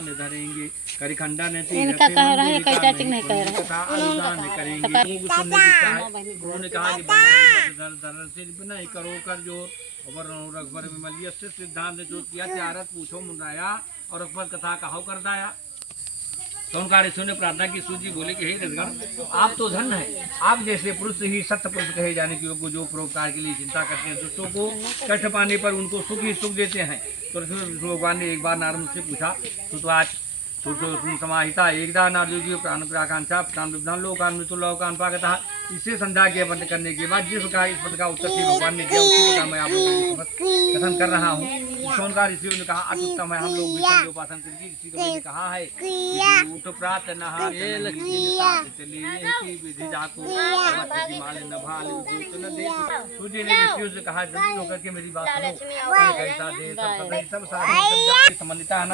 धरेंगे करिखंडा ने इनका कह रहा है कई चाची नहीं कह रहा करेंगे उन्होंने कहा कि से नहीं करो कर जो अकबर विमलियत से सिद्धांत जो किया त्यारत पूछो मुंडाया और अकबर कथा कहो कर दाया। तो उनका ऋषि ने प्रार्थना की। सूजी बोले कि हे रजगण आप तो धन है, आप जैसे पुरुष ही सत्य पुरुष कहे जाने के योग्य जो परोपकार के लिए चिंता करते हैं, दुष्टों को कष्ट पाने पर उनको सुख ही सुख देते हैं। तो भगवान ने एक बार नारद से पूछा तो आज समाहिता एकदा नारद प्राण प्राकांक्षा प्राण विधान लोकान मृत्यु लोकान पागता। इससे संध्या के बंद करने के बाद जिस प्रकार इस पद का उत्तर भगवान ने दिया उसी प्रकार मैं आप लोगों को कथन कर रहा हूँ। सोनकार ऋषियों ने कहा अति उत्तम है, हम लोग विष्णु उपासना करेंगे। ऋषि को मैंने कहा है उठ प्रात नहा विधि जाको सूर्य ने ऋषियों से कहा जल्दी होकर के मेरी बात सुनो। कैसा दे सब सारे संबंधिता है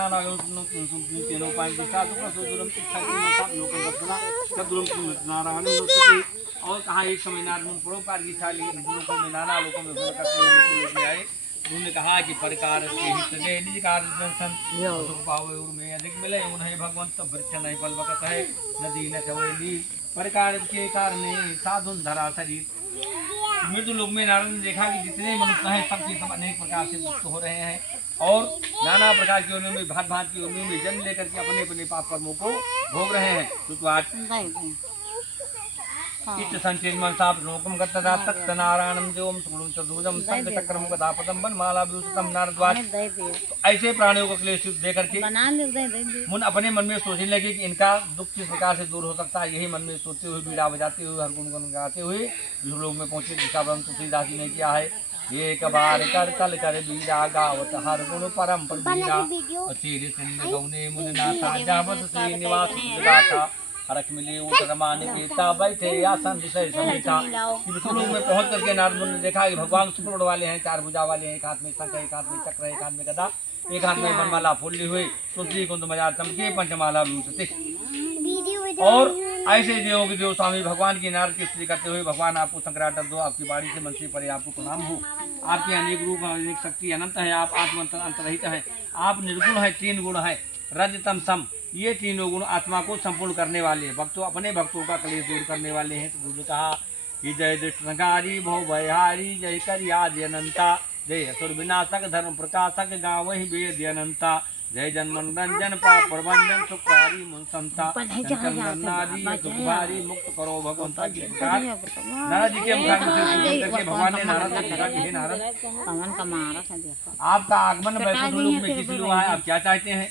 और कहा एक समय नारद परोपकार की छाली लोगों में नाना लोगों में भर करते हुए आए। उन्होंने कहा कि प्रकार के हित दे निज कार्य दर्शन सुख पावे में अधिक मिले उन्हें भगवंत वृक्ष नहीं फल बकत है नदी न चवेली प्रकार के कारण साधु धरा शरीर। मृत्यु लोक में नारद ने देखा कि जितने मनुष्य हैं सबके सब अनेक प्रकार से दुष्ट हो रहे हैं और नाना प्रकार की योनियों में भांत भांत की योनियों में जन्म लेकर के अपने अपने पाप कर्मों को भोग रहे हैं। तो आज इस संचेतन साप लोकम गतदा तत् नारायणम देवम सुगुणं चतुर्भुजं संग चक्रम गदापदम वनमाला विभूषितम नारदवाद। तो ऐसे प्राणियों को क्लेश देकर के मुन अपने मन में सोचने लगे कि इनका दुख किस प्रकार से दूर हो सकता है। यही मन में सोचते हुए बीड़ा बजाते हुए हर गुण गाते हुए लोग में पहुंचे जिसका वर्णन तुलसीदास जी ने किया है। एक बार कर कल कर बीड़ा गावत हर गुण परम बीड़ा चीर सिंध गौने मुन नाथा जावत श्री निवास गाथा हरख मिली उतरमान पीता बैठे आसन विषय समीता। लोग में पहुंच करके नारद ने देखा कि भगवान सुप्रोड वाले हैं, चार भुजा वाले हैं, एक हाथ में शंख, एक हाथ में चक्र, एक हाथ में गदा, एक हाथ में वनमाला फूली हुई तुलसी कुंद मजार चमके पंचमाला विभूषित। और ऐसे देवों के देव स्वामी भगवान की नारद की स्तुति करते हुए भगवान आपको संकराटन दो, आपकी बाड़ी से मनसी परे आपको प्रणाम हो। आपके अनेक रूप अनेक शक्ति अनंत है, आप आत्म अंतरहित है, आप निर्गुण है, तीन गुण है रज तम सम। ये तीनों गुण आत्मा को संपूर्ण करने वाले भक्तों अपने भक्तों का क्लेश दूर करने वाले हैं। तो गुरु कहा कि जय दुष्टकारी भव भयहारी जय करियादि अनंता जय असुर विनाशक धर्म प्रकाशक गाँव ही वेद अनंता जय जन्मरंजन पाप प्रबंधन सुखारी मुंसंता दुखभारी मुक्त करो भगवंता की प्रकार। नारद जी के मुखार भगवान ने नारद से कहा कि हे नारद आपका आगमन वैकुंठ लोक में किस लिए हुआ है, आप क्या चाहते हैं।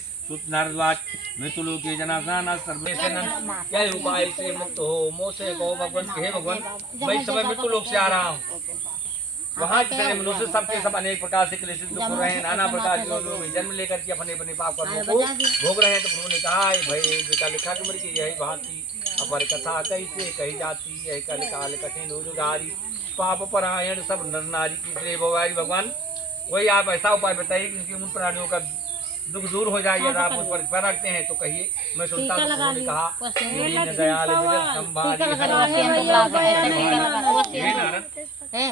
नारदवाच मृत्यु लोक के जनार्दन सर्वेश क्या उपाय से मुक्त हो मोसे कहो भगवान हे भगवान मैं समय मृत्यु लोक से आ रहा हूँ। वहाँ जितने मनुष्य सबके सब अनेक प्रकार से क्लेशित दुख हो रहे हैं, नाना प्रकार के जन्म लेकर के अपने अपने पाप कर्मों को भोग रहे हैं। तो प्रभु ने कहा है भाई का लिखा कि मर की यही भांति अपर कथा कैसे कही जाती यही कल काल कठिन उगारी पाप परायण सब नर नारी की भगवान वही आप ऐसा उपाय बताइए कि उन प्राणियों का दुख दूर हो जाए। यदि आप उस पर रखते हैं तो कहिए मैं सुनता हूँ। उन्होंने कहा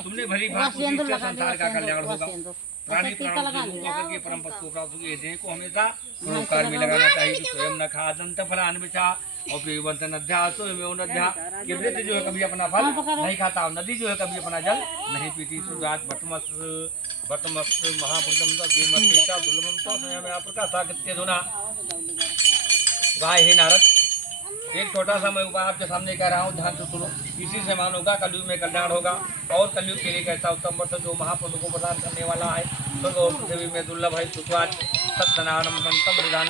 तुमने भली भांति संसार का कल्याण होगा, प्राणी प्राणों से मुक्त होकर के परम पद को प्राप्त हुए देह को हमेशा परोपकार में लगाना चाहिए। स्वयं न खा दंत फलान बिछा और वंतन अध्यास ये वृद्ध जो है कभी अपना फल नहीं खाता और नदी जो है कभी अपना जल नहीं पीती। सुजात भटमस महापुरुषम हे नारद एक छोटा सा मैं उपाय आपके सामने कह रहा हूँ, ध्यान से सुनो। इसी से मान होगा कलयुग में कल्याण होगा और कलयुग के लिए कैसा उत्तम वर्ष जो महापुरुष को प्रदान करने वाला है स्वर्ग और पृथ्वी में दुर्लभ है। सुखवाद सत्यनारायण विधान